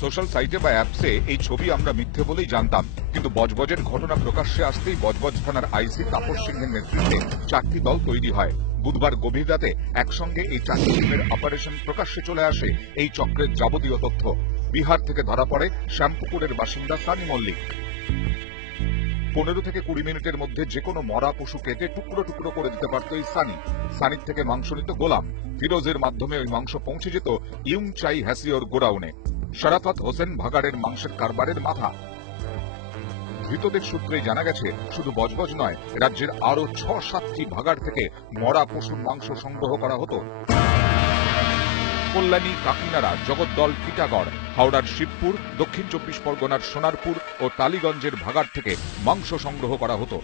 Social সাইটে বা অ্যাপসে এই ছবি আমরা মিথ্যে বলেই জানতাম, কিন্তু বজবজের ঘটনা প্রকাশ্যে আসতেই বজবজ থানার আইসি তাপস সিংহের নেতৃত্বে 4টি দল তৈরি হয়। বুধবার গভীর রাতে একসঙ্গে এই 4টি টিমের অপারেশন প্রকাশ্যে চলে আসে এই চক্রের যাবতীয় তথ্য। বিহার থেকে ধরা পড়ে শ্যামপুকুরের বাসিন্দা সানি মল্লিক। 15 থেকে 20 মিনিটের মধ্যে যে কোনো মরা পশু কেটে টুকরো টুকরো করে দিতে পারত এই সানির থেকে মাংস নিত গোলাম। ফিরোজের মাধ্যমে ওই মাংস পৌঁছে যেত ইউংচাই হ্যাসিওর গোডাউনে। শরাফত হোসেন ভাগাড়ের মাংসের কারবারের মাথা। ধৃতদের সূত্রে জানা গেছে, শুধু বজবজ নয়, রাজ্যের আরো 6-7টি ভাগাড় থেকে মরা পশুর মাংস সংগ্রহ করা হতো। কল্যাণী, কাকিনাড়া, জগদ্দল, টিটাগড়, হাওড়ার শিবপুর, দক্ষিণ 24 পরগনার সোনারপুর ও টালিগঞ্জের ভাগাড় থেকে মাংস সংগ্রহ করা হতো।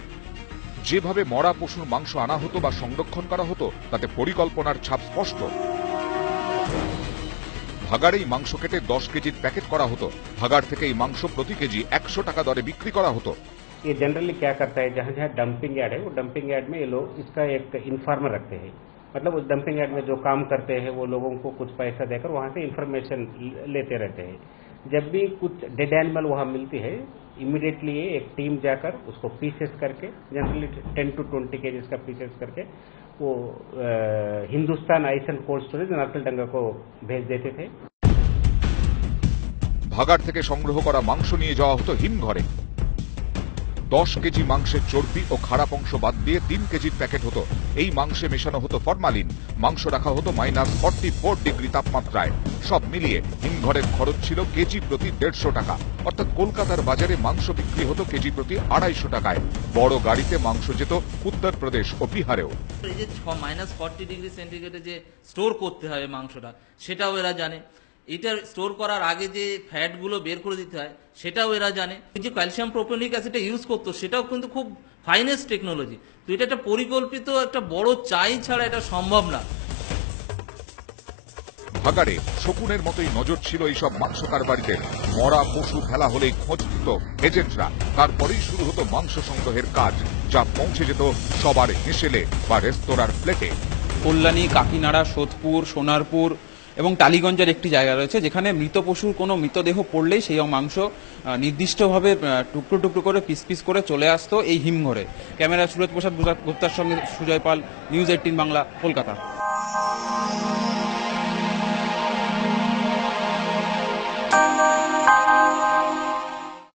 যেভাবে মরা পশুর মাংস আনা হতো বা সংরক্ষণ করা হতো তাতে পরিকল্পনার ছাপ স্পষ্ট। ভাগাড়েই মাংস কেটে 10 কেজির প্যাকেট করা হতো। ভাগাড় থেকে এই মাংস প্রতি কেজি 100 টাকা দরে বিক্রি করা হতো। ये जनरली क्या करता है, जहाँ जहाँ डंपिंग यार्ड है वो डंपिंग यार्ड में ये लोग इसका एक इन्फॉर्मर रखते हैं। मतलब उस डंपिंग यार्ड में जो काम करते हैं वो लोगों को कुछ पैसा देकर वहाँ से इन्फॉर्मेशन लेते रहते हैं। जब भी कुछ डेड एनिमल वहाँ मिलती है, इमीडिएटली एक टीम जाकर उसको पीसेस करके, जनरली 10 to 20 केजीज का पीसेस करके वो Hindustan ice and cold storage Narkeldanga को भेज देते थे। ভাগাড় থেকে সংগ্রহ করা মাংস নিয়ে যাওয়া হতো হিমঘরে। 10 কেজি মাংসের চর্বি ও খারাপ অংশ বাদ দিয়ে 3 কেজির প্যাকেট হতো। এই মাংসে মেশানো হতো ফরমালিন। মাংস রাখা হতো -44 ডিগ্রি তাপমাত্রায়। সব মিলিয়ে হিমঘরের খরচ ছিল কেজি প্রতি 150 টাকা। অর্থাৎ কলকাতার বাজারে মাংস বিক্রি হতো কেজি প্রতি 250 টাকায়। বড় গাড়িতে মাংস যেত উত্তরপ্রদেশ ও বিহারেও। এই যে -40 ডিগ্রি সেন্টিগ্রেডে যে স্টোর করতে হবে মাংসটা, সেটাও এরা জানে। এটা স্টোর করার আগে যে ফ্যাটগুলো বের করে দিতে হয় সেটাও এরা জানে। যে ক্যালসিয়াম প্রোপিওনিক অ্যাসিডটা ইউজ করতো সেটাও কিন্তু খুব ফাইনেস্ট টেকনোলজি। তো এটা একটা পরিকল্পিত একটা বড় চাই ছাড়া এটা সম্ভব না। ভাগাড়ে শকুনের মতোই নজর ছিল এইসব মাংস কারবারিদের। মরা পশু ফেলা হলেই খোঁজ দিত এজেন্টরা। তারপরেই শুরু হতো মাংস সংগ্রহের কাজ, যা পৌঁছে যেত সবার হেসেলে বা রেস্তোরাঁর প্লেটে। কল্যাণী, কাকিনাড়া, সোদপুর, সোনারপুর এবং টালিগঞ্জের একটি জায়গা রয়েছে যেখানে মৃত পশুর কোনো মৃতদেহ পড়লেই সেই মাংস নির্দিষ্টভাবে টুকরো টুকরো করে পিস পিস করে চলে আসতো এই হিমঘরে। ক্যামেরা সুরজ প্রসাদ গুপ্তার সঙ্গে সুজয় পাল, নিউজ 18 বাংলা, কলকাতা।